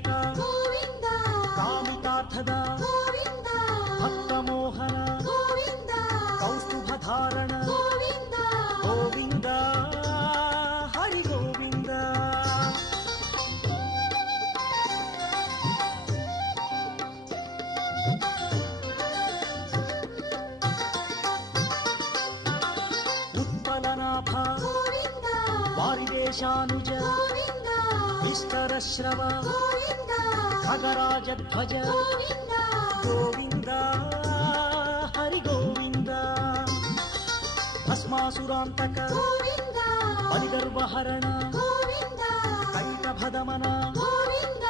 कीटक गोविन्द कामितार्थद गोविन्द भक्तमोहन गोविन्द कौस्तुभधारण गोविन्द गोविन्द हरि गोविन्द उत्पलनाभ गोविन्द वारिदेशानुज गोविन्द विष्टरश्रव गोविन्द खगराजध्वज गोविन्द गोविन्द हरि गोविन्द भस्मासुरान्तक गोविन्द बलिगर्वहरण गोविन्द कैटभदमन गोविन्द